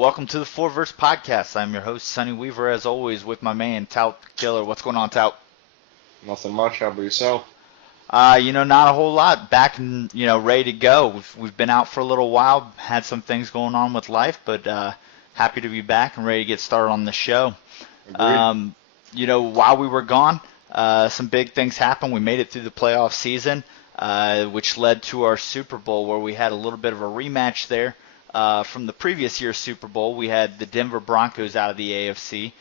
welcome to the Verts Podcast. I'm your host, Sonny Weaver, as always, with my man, Tout Killer. What's going on, Tout? Nothing much. How about yourself? Not a whole lot. Back and, ready to go. We've been out for a little while, had some things going on with life, but happy to be back and ready to get started on the show. Agreed. While we were gone, some big things happened. We made it through the playoff season, which led to our Super Bowl, where we had a little bit of a rematch there. From the previous year's Super Bowl, we had the Denver Broncos out of the AFC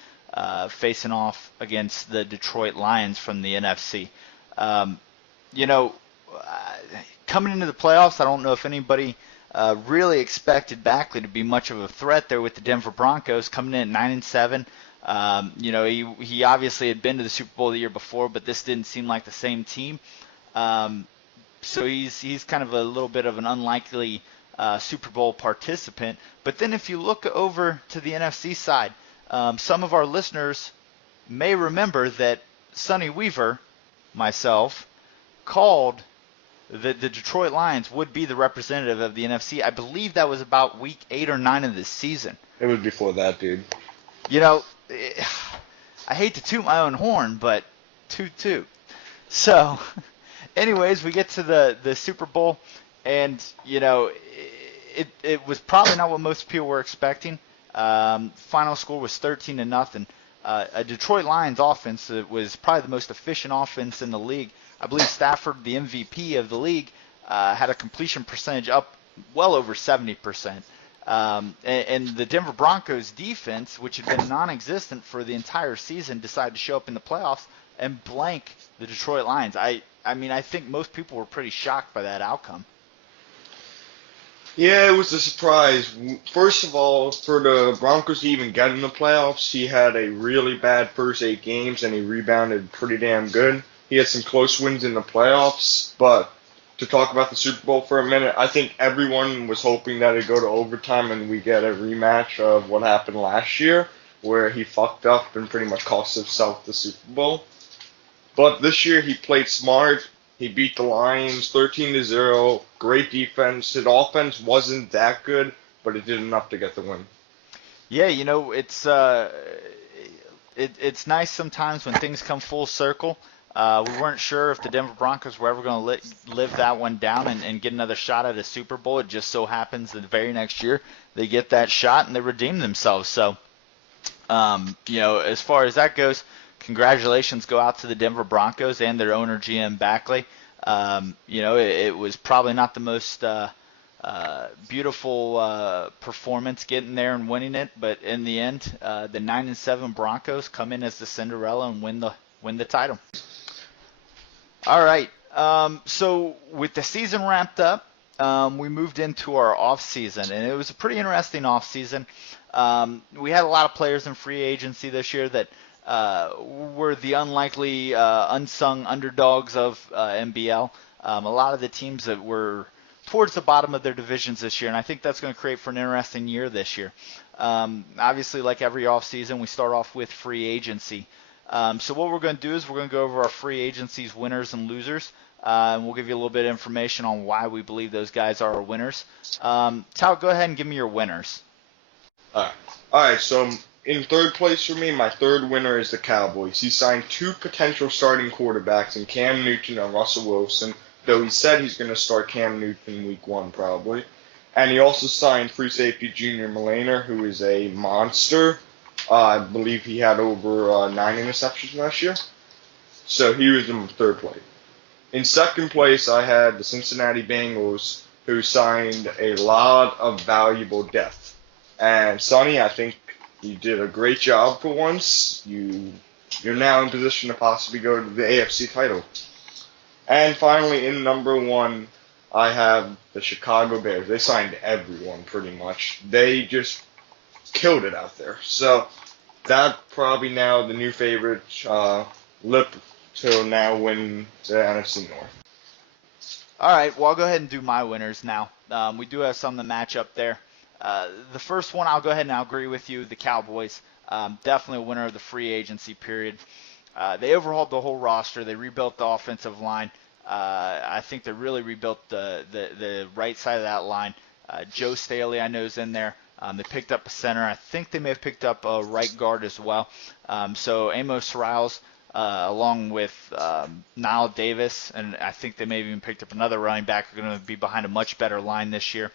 facing off against the Detroit Lions from the NFC. Coming into the playoffs, I don't know if anybody really expected Backley to be much of a threat there with the Denver Broncos coming in at 9-7. He obviously had been to the Super Bowl the year before, but this didn't seem like the same team. So he's kind of a little bit of an unlikely Super Bowl participant. But then if you look over to the NFC side, some of our listeners may remember that Sonny Weaver, myself, called the Detroit Lions would be the representative of the NFC. I believe that was about week 8 or 9 of this season. It was before that, dude. I hate to toot my own horn, but toot. So, anyways, we get to the Super Bowl, and, it was probably not what most people were expecting. Final score was 13-0. A Detroit Lions offense that was probably the most efficient offense in the league. I believe Stafford, the MVP of the league, had a completion percentage up well over 70%. And the Denver Broncos defense, which had been non-existent for the entire season, decided to show up in the playoffs and blank the Detroit Lions. I think most people were pretty shocked by that outcome. Yeah, it was a surprise. First of all, for the Broncos to even get in the playoffs, he had a really bad first 8 games, and he rebounded pretty damn good. He had some close wins in the playoffs, but to talk about the Super Bowl for a minute, I think everyone was hoping that it'd go to overtime and we get a rematch of what happened last year, where he fucked up and pretty much cost himself the Super Bowl. But this year he played smart. He beat the Lions 13-0. Great defense. His offense wasn't that good, but it did enough to get the win. Yeah, it's nice sometimes when things come full circle. We weren't sure if the Denver Broncos were ever going to live that one down and get another shot at a Super Bowl. It just so happens that the very next year they get that shot and they redeem themselves. So, as far as that goes, congratulations go out to the Denver Broncos and their owner, GM Backley. It was probably not the most beautiful performance getting there and winning it, but in the end, the 9-7 Broncos come in as the Cinderella and win the title. All right. So with the season wrapped up, we moved into our off season, and it was a pretty interesting off season. We had a lot of players in free agency this year that were the unlikely unsung underdogs of NBL. A lot of the teams that were towards the bottom of their divisions this year, and I think that's going to create for an interesting year this year. Obviously, like every off season, we start off with free agency. So what we're going to do is we're going to go over our free agency's winners and losers, and we'll give you a little bit of information on why we believe those guys are our winners. Tal, go ahead and give me your winners. All right, so in third place for me, my third winner is the Cowboys. He signed 2 potential starting quarterbacks in Cam Newton and Russell Wilson, though he said he's going to start Cam Newton week 1 probably. And he also signed free safety Junior Mulliner, who is a monster. I believe he had over 9 interceptions last year. So he was in third place. In second place, I had the Cincinnati Bengals, who signed a lot of valuable depth. And Sonny, I think you did a great job for once. You're now in position to possibly go to the AFC title. And finally, in number 1, I have the Chicago Bears. They signed everyone pretty much. They just killed it out there. So that probably now the new favorite lip to now win the NFC North. All right, well, I'll go ahead and do my winners now. We do have some to match up there. The first one, I'll go ahead and I'll agree with you, the Cowboys. Definitely a winner of the free agency period. They overhauled the whole roster. They rebuilt the offensive line. I think they really rebuilt the right side of that line. Joe Staley, I know, is in there. They picked up a center. I think they may have picked up a right guard as well. So Amos Riles, along with Niall Davis, and I think they may have even picked up another running back, are going to be behind a much better line this year.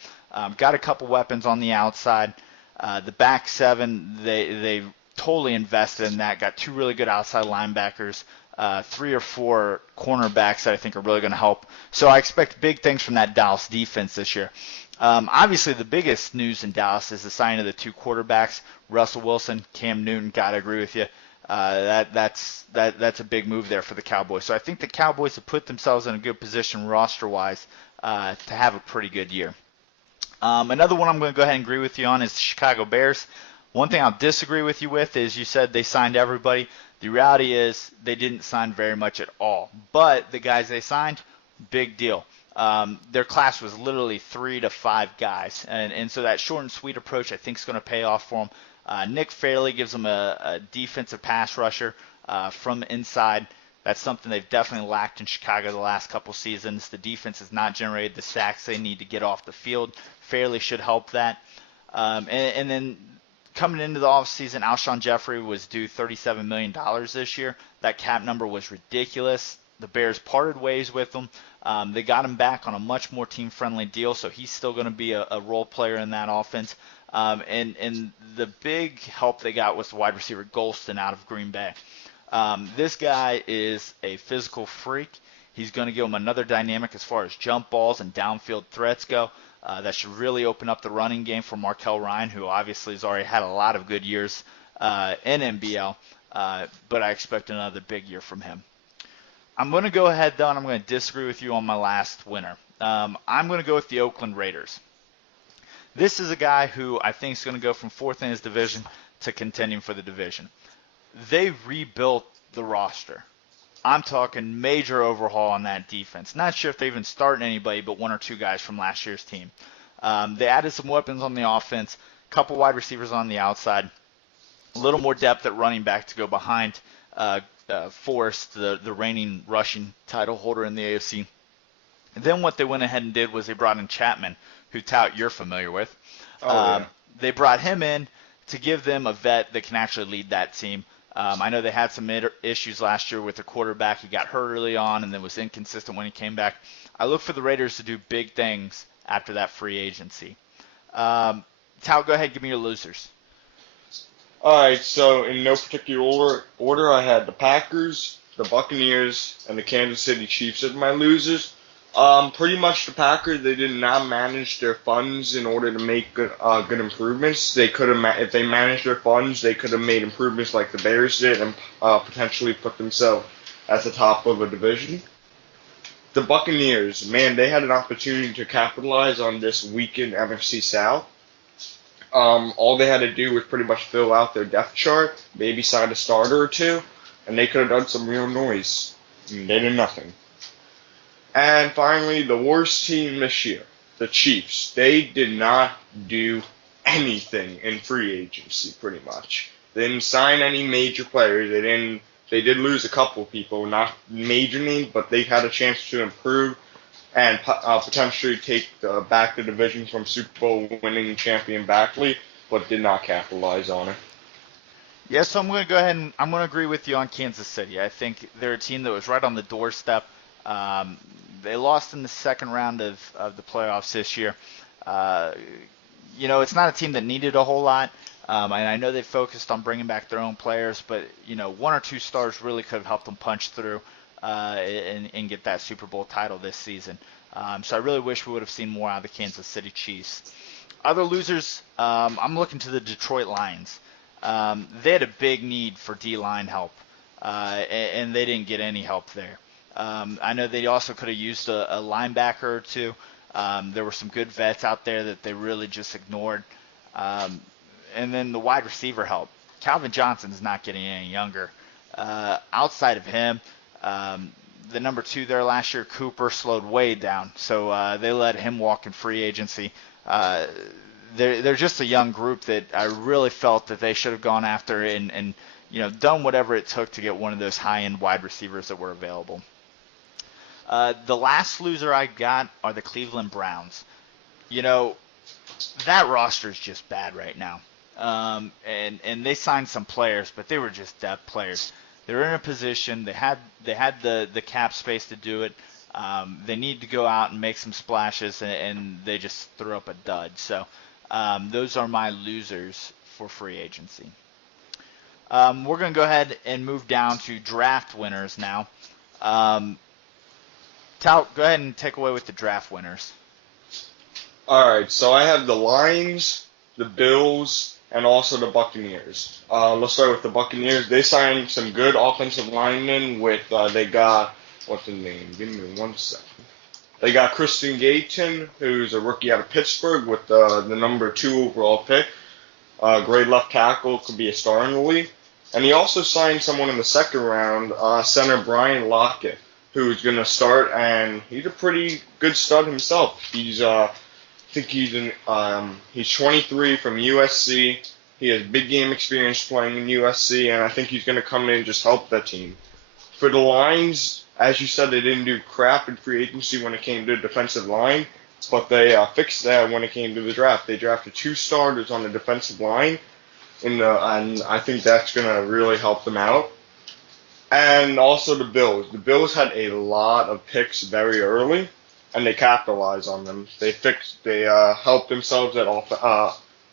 Got a couple weapons on the outside. The back seven, they totally invested in that. Got two really good outside linebackers, 3 or 4 cornerbacks that I think are really going to help. So I expect big things from that Dallas defense this year. Obviously, the biggest news in Dallas is the signing of the 2 quarterbacks, Russell Wilson, Cam Newton. Gotta agree with you. That's a big move there for the Cowboys. So I think the Cowboys have put themselves in a good position roster-wise to have a pretty good year. Another one I'm going to go ahead and agree with you on is the Chicago Bears. One thing I'll disagree with you with is you said they signed everybody. The reality is they didn't sign very much at all. But the guys they signed, big deal. Their class was literally 3 to 5 guys. And so that short and sweet approach I think is going to pay off for them. Nick Fairley gives them a defensive pass rusher from inside. That's something they've definitely lacked in Chicago the last couple seasons. The defense has not generated the sacks they need to get off the field. Fairley should help that. And then coming into the offseason, Alshon Jeffrey was due $37 million this year. That cap number was ridiculous. The Bears parted ways with him. They got him back on a much more team-friendly deal, so he's still going to be a role player in that offense. And the big help they got was the wide receiver Golston out of Green Bay. This guy is a physical freak. He's going to give them another dynamic as far as jump balls and downfield threats go. That should really open up the running game for Markel Ryan, who obviously has already had a lot of good years in NBL, but I expect another big year from him. I'm going to go ahead, though, and I'm going to disagree with you on my last winner. I'm going to go with the Oakland Raiders. This is a guy who I think is going to go from 4th in his division to contending for the division. They rebuilt the roster. I'm talking major overhaul on that defense. Not sure if they even started anybody but 1 or 2 guys from last year's team. They added some weapons on the offense, a couple wide receivers on the outside, a little more depth at running back to go behind Forrest, the reigning rushing title holder in the AFC. And then what they went ahead and did was they brought in Chapman, who Tout you're familiar with. Yeah. They brought him in to give them a vet that can actually lead that team. I know they had some issues last year with their quarterback. He got hurt early on and then was inconsistent when he came back. I look for the Raiders to do big things after that free agency. Tal, go ahead, give me your losers. All right, so in no particular order, I had the Packers, the Buccaneers, and the Kansas City Chiefs as my losers. Pretty much the Packers, they did not manage their funds in order to make good improvements. They could have, if they managed their funds, they could have made improvements like the Bears did and potentially put themselves at the top of a division. The Buccaneers, man, they had an opportunity to capitalize on this weakened NFC South. All they had to do was pretty much fill out their depth chart, maybe sign a starter or 2, and they could have done some real noise. And they did nothing. And finally, the worst team this year, the Chiefs. They did not do anything in free agency, pretty much. They didn't sign any major players. They did lose a couple people, not major names, but they had a chance to improve and potentially take back the division from Super Bowl winning champion Barkley, but did not capitalize on it. Yeah, so I'm going to go ahead and I'm going to agree with you on Kansas City. I think they're a team that was right on the doorstep. They lost in the second round of the playoffs this year. It's not a team that needed a whole lot. And I know they focused on bringing back their own players, but, 1 or 2 stars really could have helped them punch through and get that Super Bowl title this season. So I really wish we would have seen more out of the Kansas City Chiefs. Other losers, I'm looking to the Detroit Lions. They had a big need for D-line help, and they didn't get any help there. I know they also could have used a linebacker or 2. There were some good vets out there that they really just ignored. And then the wide receiver help. Calvin Johnson's not getting any younger. Outside of him, the number 2 there last year, Cooper, slowed way down. So they let him walk in free agency. They're just a young group that I really felt that they should have gone after and done whatever it took to get one of those high-end wide receivers that were available. The last loser I got are the Cleveland Browns. That roster is just bad right now. And they signed some players, but they were just depth players. They're in a position. They had the cap space to do it. They need to go out and make some splashes, and they just threw up a dud. So those are my losers for free agency. We're going to go ahead and move down to draft winners now. Tout, go ahead and take away with the draft winners. All right, so I have the Lions, the Bills, and also the Buccaneers. Let's start with the Buccaneers. They signed some good offensive linemen with, they got, what's his name? Give me 1 second. They got Christian Gayton, who's a rookie out of Pittsburgh with the number 2 overall pick. Great left tackle, could be a star in the league. And he also signed someone in the second round, center Brian Lockett, who's going to start, and he's a pretty good stud himself. He's he's 23 from USC. He has big game experience playing in USC, and I think he's going to come in and just help that team. For the Lions, as you said, they didn't do crap in free agency when it came to defensive line, but they fixed that when it came to the draft. They drafted 2 starters on the defensive line, and I think that's going to really help them out. And also the Bills. The Bills had a lot of picks very early, and they capitalized on them. They helped themselves at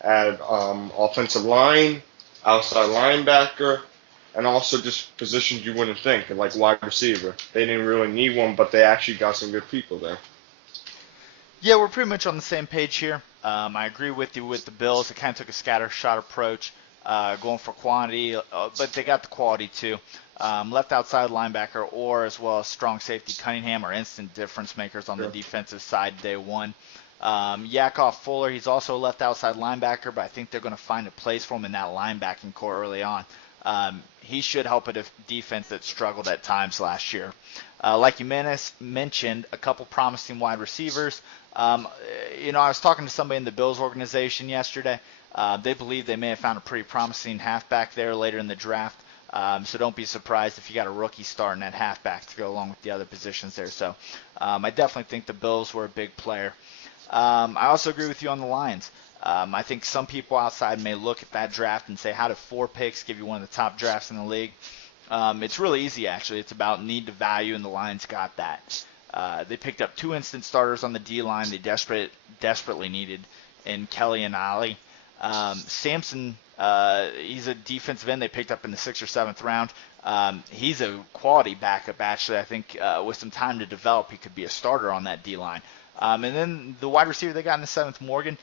offensive line, outside linebacker, and also just positions you wouldn't think, like wide receiver. They didn't really need one, but they actually got some good people there. Yeah, we're pretty much on the same page here. I agree with you with the Bills. They kind of took a scattershot approach, going for quantity, but they got the quality too. Left outside linebacker or as well as strong safety Cunningham are instant difference makers on the defensive side day one. Yakov Fuller, he's also a left outside linebacker, but I think they're going to find a place for him in that linebacking core early on. He should help a defense that struggled at times last year. Like you mentioned, a couple promising wide receivers. I was talking to somebody in the Bills organization yesterday. They believe they may have found a pretty promising halfback there later in the draft. So don't be surprised if you got a rookie starting at halfback to go along with the other positions there. So I definitely think the Bills were a big player. I also agree with you on the Lions. I think some people outside may look at that draft and say, how did 4 picks give you one of the top drafts in the league? It's really easy, actually. It's about need to value, and the Lions got that. They picked up 2 instant starters on the D-line they desperately needed in Kelly and Ali. Sampson, he's a defensive end they picked up in the 6th or 7th round. He's a quality backup, actually. I think with some time to develop, he could be a starter on that D-line. And then the wide receiver they got in the 7th, Morgan,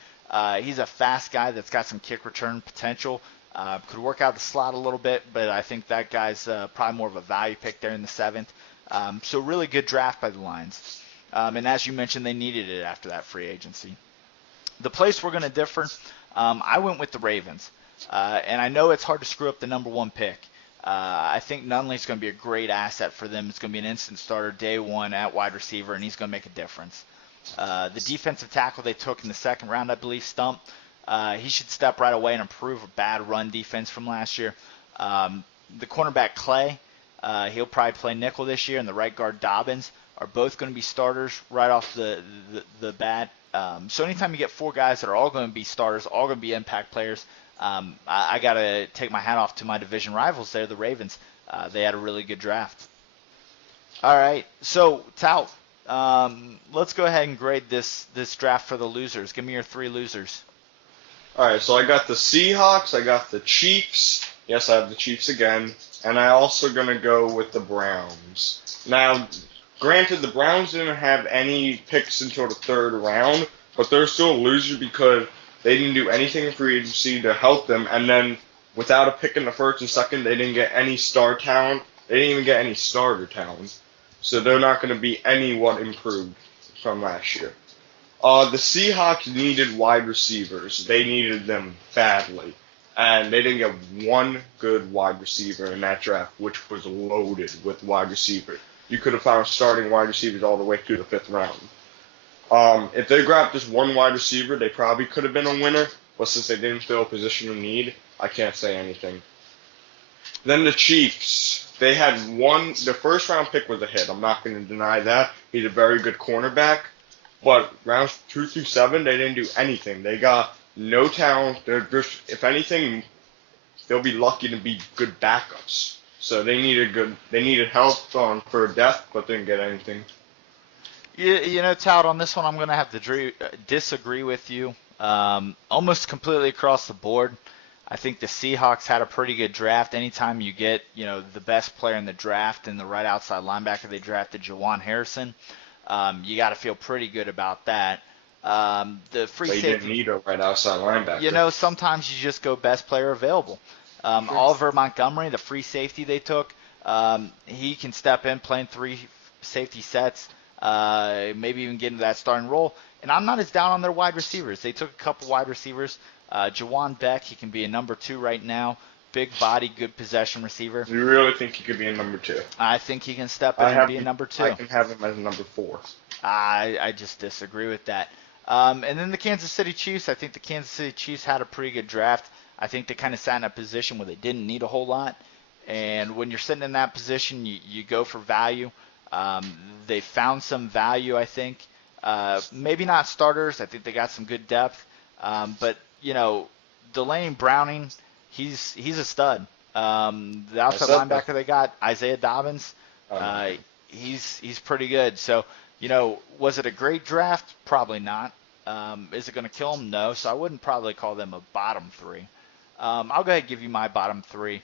he's a fast guy that's got some kick return potential. Could work out the slot a little bit, but I think that guy's probably more of a value pick there in the 7th. So really good draft by the Lions. And as you mentioned, they needed it after that free agency. The place we're going to differ, I went with the Ravens. And I know it's hard to screw up the number 1 pick. I think Nunley's going to be a great asset for them. It's going to be an instant starter day 1 at wide receiver, and he's going to make a difference. The defensive tackle they took in the 2nd round, I believe, Stump, he should step right away and improve a bad run defense from last year. The cornerback Clay, he'll probably play nickel this year, and the right guard Dobbins are both going to be starters right off the bat. So anytime you get 4 guys that are all going to be starters, all going to be impact players, I got to take my hat off to my division rivals there, the Ravens. They had a really good draft. All right, so Tout, let's go ahead and grade this draft for the losers. Give me your 3 losers. All right, so I got the Seahawks, I got the Chiefs. Yes, I have the Chiefs again. And I also going to go with the Browns. Now, granted, the Browns didn't have any picks until the 3rd round, but they're still a loser because they didn't do anything in free agency to help them. And then without a pick in the 1st and 2nd, they didn't get any star talent. They didn't even get any starter talent. So they're not going to be anywhat improved from last year. The Seahawks needed wide receivers. They needed them badly. And they didn't get one good wide receiver in that draft, which was loaded with wide receivers. You could have found starting wide receivers all the way through the 5th round. If they grabbed just one wide receiver, they probably could have been a winner. But since they didn't fill a position of need, I can't say anything. Then the Chiefs. They had the 1st round pick was a hit. I'm not going to deny that. He's a very good cornerback. But rounds 2 through 7, they didn't do anything. They got no talent. They're just, if anything, they'll be lucky to be good backups. So they needed help for depth, but didn't get anything. You know, Tout, on this one, I'm going to have to disagree with you almost completely across the board. I think the Seahawks had a pretty good draft. Anytime you get, the best player in the draft and the right outside linebacker, they drafted Jawan Harrison. You got to feel pretty good about that. The free They safety, didn't need a right outside linebacker. Sometimes you just go best player available. Sure. Oliver Montgomery, the free safety they took, he can step in playing 3 safety sets, maybe even get into that starting role. And I'm not as down on their wide receivers. They took a couple wide receivers. Jawan Beck, he can be a number 2 right now. Big body, good possession receiver. You really think he could be a number 2? I think he can step in and be a number 2. I can have him as a number 4. I just disagree with that. And then the Kansas City Chiefs, I think the Kansas City Chiefs had a pretty good draft. I think they kind of sat in a position where they didn't need a whole lot. And when you're sitting in that position, you go for value. They found some value, I think. Maybe not starters. I think they got some good depth. But, Delaney Browning, he's a stud. The outside linebacker they got, Isaiah Dobbins, he's pretty good. So, was it a great draft? Probably not. Is it going to kill them? No. So I wouldn't probably call them a bottom 3. I'll go ahead and give you my bottom 3.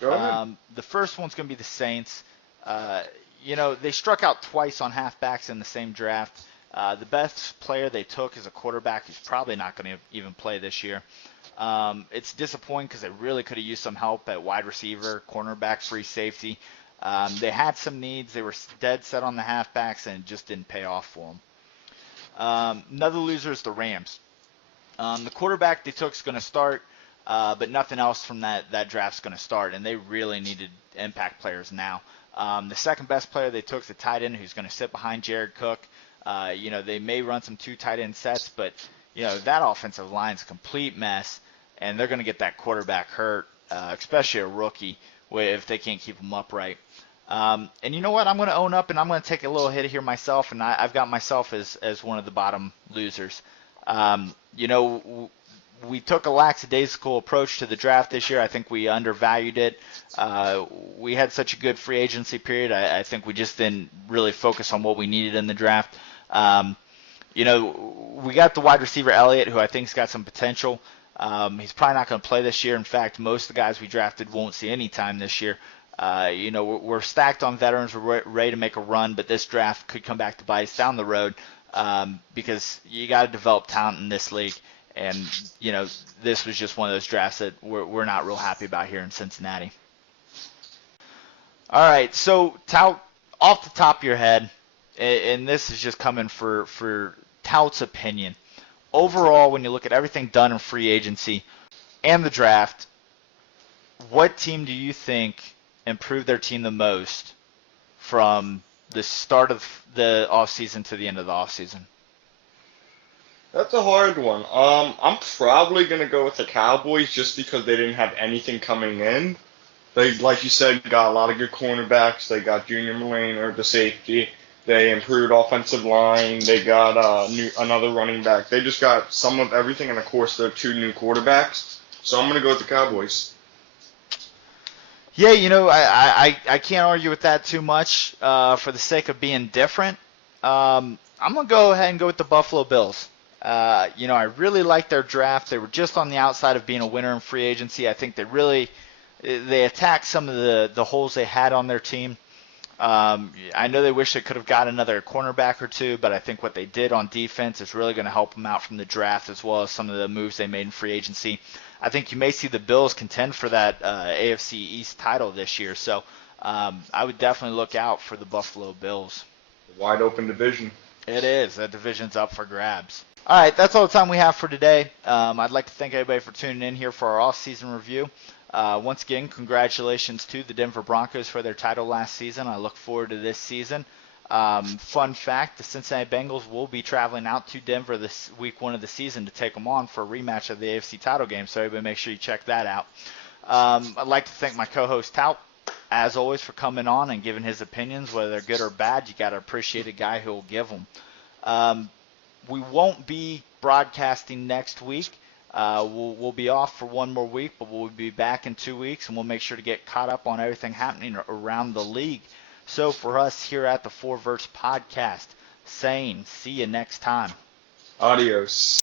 Go ahead. The first one's going to be the Saints. They struck out twice on halfbacks in the same draft. The best player they took is a quarterback who's probably not going to even play this year. It's disappointing because they really could have used some help at wide receiver, cornerback, free safety. They had some needs. They were dead set on the halfbacks, and it just didn't pay off for them. Another loser is the Rams. The quarterback they took is going to start, but nothing else from that draft is going to start, and they really needed impact players now. The second best player they took is a tight end who's going to sit behind Jared Cook. They may run some 2 tight end sets, but that offensive line's a complete mess, and they're going to get that quarterback hurt, especially a rookie, if they can't keep him upright. And you know what? I'm going to own up, and I'm going to take a little hit here myself, and I've got myself as one of the bottom losers. We took a lackadaisical approach to the draft this year. I think we undervalued it. We had such a good free agency period. I think we just didn't really focus on what we needed in the draft. We got the wide receiver Elliott, who I think's got some potential. He's probably not going to play this year. In fact, most of the guys we drafted won't see any time this year. We're stacked on veterans. We're ready to make a run, but this draft could come back to bite us down the road because you got to develop talent in this league. And, this was just one of those drafts that we're not real happy about here in Cincinnati. All right, so Tout, off the top of your head, and this is just coming for Tout's opinion. Overall, when you look at everything done in free agency and the draft, what team do you think improved their team the most from the start of the offseason to the end of the offseason? That's a hard one. I'm probably going to go with the Cowboys just because they didn't have anything coming in. They, like you said, got a lot of good cornerbacks. They got Junior Mullane, the safety. They improved offensive line. They got another running back. They just got some of everything, and of course, they're 2 new quarterbacks. So I'm going to go with the Cowboys. Yeah, I can't argue with that too much for the sake of being different. I'm going to go ahead and go with the Buffalo Bills. I really like their draft. They were just on the outside of being a winner in free agency. I think they attacked some of the holes they had on their team. I know they wish they could have got another cornerback or 2, but I think what they did on defense is really going to help them out from the draft as well as some of the moves they made in free agency. I think you may see the Bills contend for that AFC East title this year. So I would definitely look out for the Buffalo Bills. Wide open division. It is. That division's up for grabs. All right, that's all the time we have for today. I'd like to thank everybody for tuning in here for our off-season review. Once again, congratulations to the Denver Broncos for their title last season. I look forward to this season. Fun fact, the Cincinnati Bengals will be traveling out to Denver this week 1 of the season to take them on for a rematch of the AFC title game, so everybody make sure you check that out. I'd like to thank my co-host Tout, as always, for coming on and giving his opinions, whether they're good or bad. You got to appreciate a guy who will give them. We won't be broadcasting next week. We'll be off for one more week, but we'll be back in 2 weeks, and we'll make sure to get caught up on everything happening around the league. So for us here at the Verts Podcast, saying see you next time. Adios.